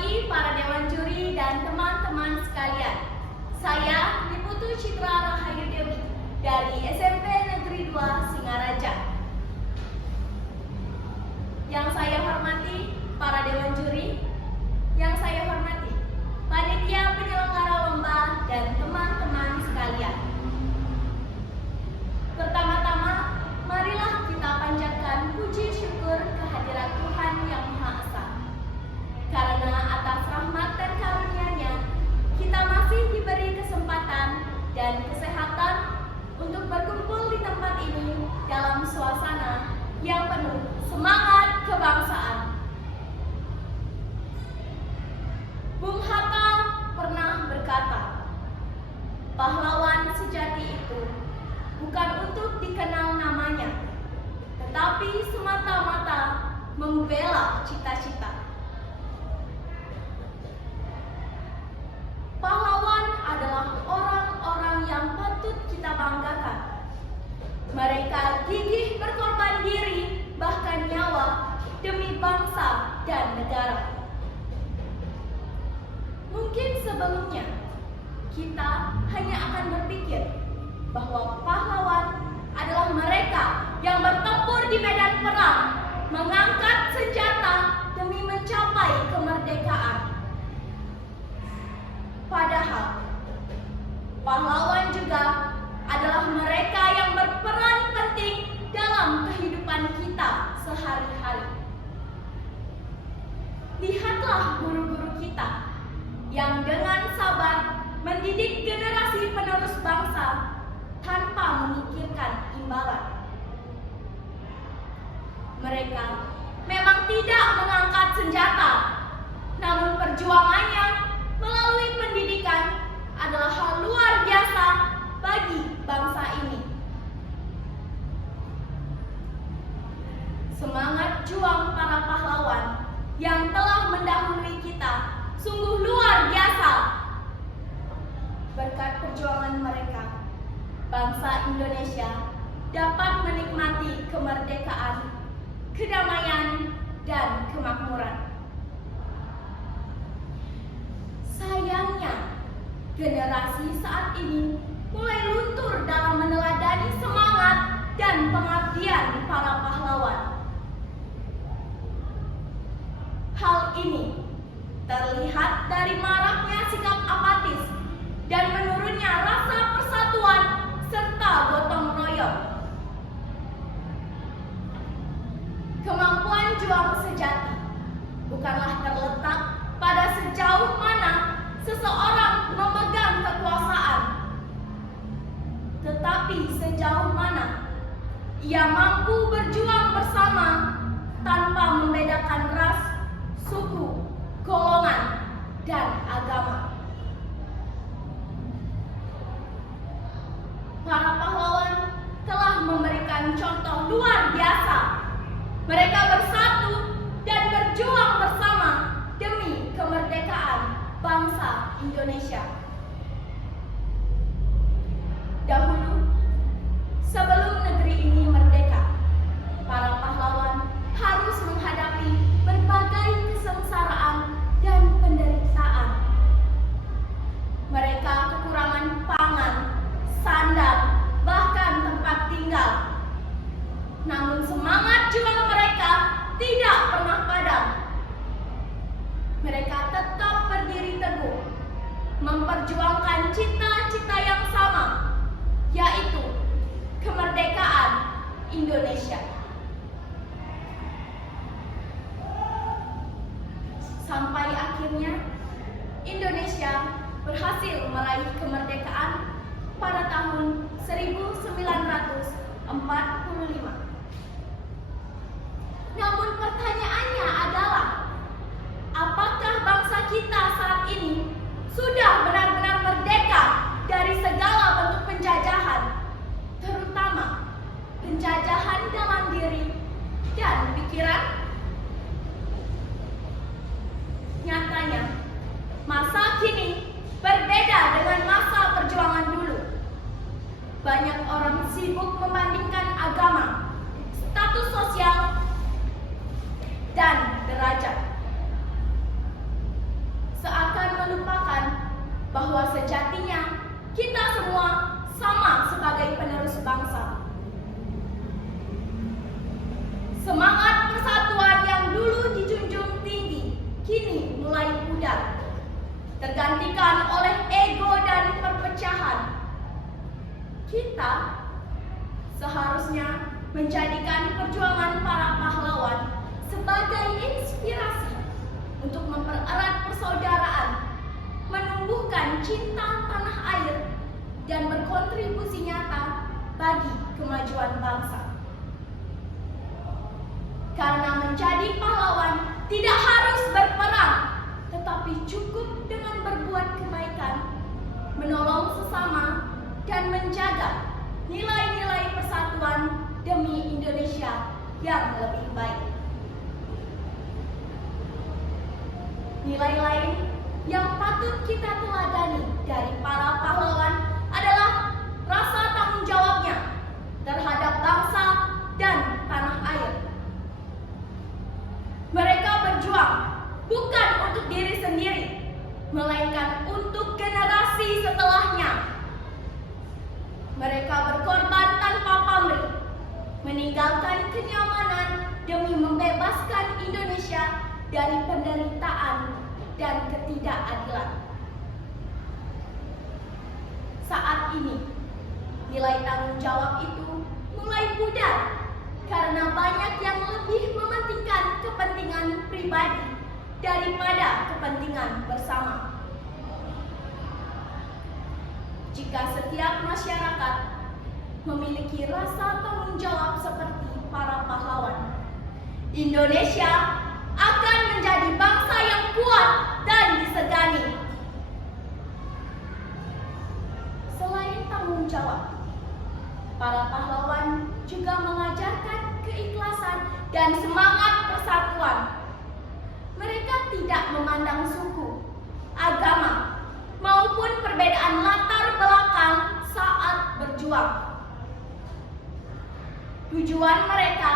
pagi para dewan juri dan teman-teman sekalian. Saya Niputu Citra Rahayu Dewi dari SMP Negeri 2 Singaraja. Yang saya hormati para dewan juri, yang saya hormati panitia penyelenggara lomba dan teman-teman sekalian. Pertama-tama, marilah kita panjatkan puji syukur kehadirat Tuhan Yang Maha Esa. Karena atas rahmat dan karunia-Nya, kita masih diberi kesempatan dan kesehatan untuk berkumpul di tempat ini dalam suasana yang penuh semangat kebangsaan. Bung Hatta pernah berkata, pahlawan sejati itu bukan untuk dikenal namanya, tetapi semata-mata membela cita-cita. Pahlawan adalah orang-orang yang patut kita banggakan. Mereka gigih berkorban diri, bahkan nyawa, demi bangsa dan negara. Mungkin sebelumnya, kita hanya akan berpikir bahwa pahlawan adalah mereka yang bertempur di medan perang, mengangkat senjata demi mencapai kemerdekaan. Padahal, pahlawan juga adalah mereka yang berperan penting dalam kehidupan kita sehari-hari. Lihatlah guru-guru kita yang dengan sabar mendidik generasi penerus bangsa tanpa memikirkan imbalan. Mereka memang tidak mengangkat senjata, namun perjuangannya melalui pendidikan adalah hal luar biasa bagi bangsa ini. Semangat juang para pahlawan yang telah mendahului kita sungguh luar biasa. Berkat perjuangan mereka, bangsa Indonesia dapat menikmati kemerdekaan, kedamaian, dan kemakmuran. Sayangnya, generasi saat ini mulai luntur dalam meneladani semangat dan pengabdian para pahlawan. Hal ini terlihat dari maraknya sikap apatis dan menurunnya rasa persatuan serta gotong royong. Kemampuan juang sejati bukanlah terletak pada sejauh mana seseorang memegang kekuasaan, tetapi sejauh mana ia mampu berjuang bersama tanpa membedakan ras, suku, golongan, dan agama. Para pahlawan telah memberikan contoh luar biasa. Mereka bersatu dan berjuang bersama demi kemerdekaan bangsa Indonesia. Dahulu, sebelum negeri ini merdeka, para pahlawan harus menghadapi berbagai kesengsaraan dan penderitaan. Mereka kekurangan pangan, sandal, bahkan tempat tinggal. Namun semangat juang mereka tidak pernah padam. Mereka tetap berdiri teguh, memperjuangkan cita-cita yang sama, yaitu kemerdekaan Indonesia. Sampai akhirnya, Indonesia berhasil meraih kemerdekaan pada tahun 1945. Namun pertanyaannya adalah, apakah bangsa kita saat ini sudah benar-benar merdeka dari segala bentuk penjajahan, terutama penjajahan dalam diri dan pikiran? Nyatanya, masa kini berbeda dengan masa perjuangan dulu. Banyak orang sibuk membandingkan agama, status sosial, dan menjadikan perjuangan para pahlawan sebagai inspirasi untuk mempererat persaudaraan, menumbuhkan cinta tanah air, dan berkontribusi nyata bagi kemajuan bangsa. Karena menjadi pahlawan tidak harus berperang, tetapi cukup dengan berbuat kebaikan, menolong sesama, dan menjaga nilai-nilai persatuan demi Indonesia yang lebih baik. Nilai lain yang patut kita teladani dari para pahlawan adalah rasa tanggung jawabnya terhadap bangsa dan tanah air. Mereka berjuang bukan untuk diri sendiri, melainkan untuk generasi setelahnya. Mereka berkorban tanpa pamrih, meninggalkan kenyamanan demi membebaskan Indonesia dari penderitaan dan ketidakadilan. Saat ini, nilai tanggung jawab itu mulai pudar karena banyak yang lebih mementingkan kepentingan pribadi daripada kepentingan bersama. Jika setiap masyarakat memiliki rasa tanggung jawab seperti para pahlawan, Indonesia akan menjadi bangsa yang kuat dan disegani. Selain tanggung jawab, para pahlawan juga mengajarkan keikhlasan dan semangat persatuan. Mereka tidak memandang suku, agama, maupun perbedaan latar belakang saat berjuang. Tujuan mereka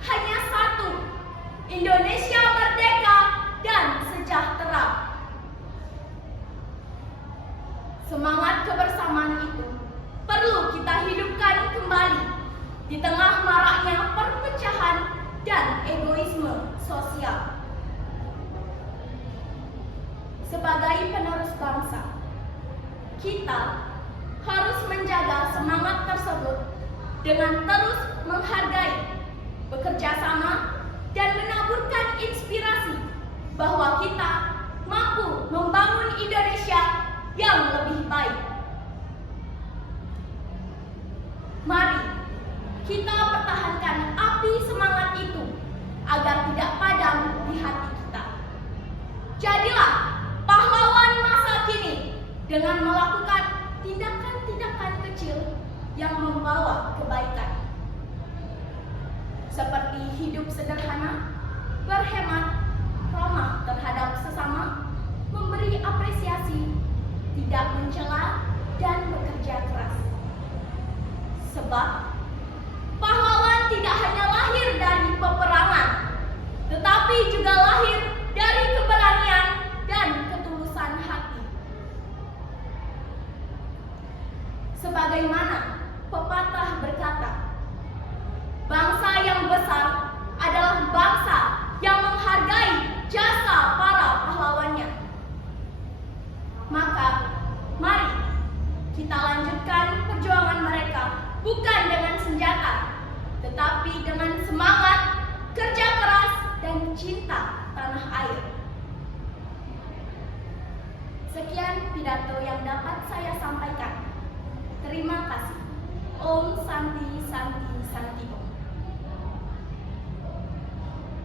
hanya satu: Indonesia merdeka dan sejahtera. Semangat kebersamaan itu perlu kita hidupkan kembali di tengah maraknya perpecahan dan egoisme sosial. Sebagai penerus bangsa, kita harus menjaga semangat tersebut dengan terus menghargai, bekerja sama, dan menaburkan inspirasi bahwa kita mampu membangun Indonesia yang lebih baik. Mari kita pertahankan api semangat itu agar tidak padam di hati kita. Jadilah pahlawan masa kini dengan melakukan tindakan-tindakan kecil yang membawa kebaikan. Seperti hidup sederhana, berhemat, ramah terhadap sesama, memberi apresiasi, tidak mencela, dan bekerja keras. Sebab pahlawan tidak hanya lahir dari peperangan, tetapi juga lahir dari keberanian dan ketulusan hati. Sebagaimana pepatah berkata, bangsa yang besar adalah bangsa yang menghargai jasa para pahlawannya. Maka, mari kita lanjutkan perjuangan mereka bukan dengan senjata, tetapi dengan semangat, kerja keras, dan cinta tanah air. Sekian pidato yang dapat saya sampaikan. Terima kasih. Om Santi Santi Santi.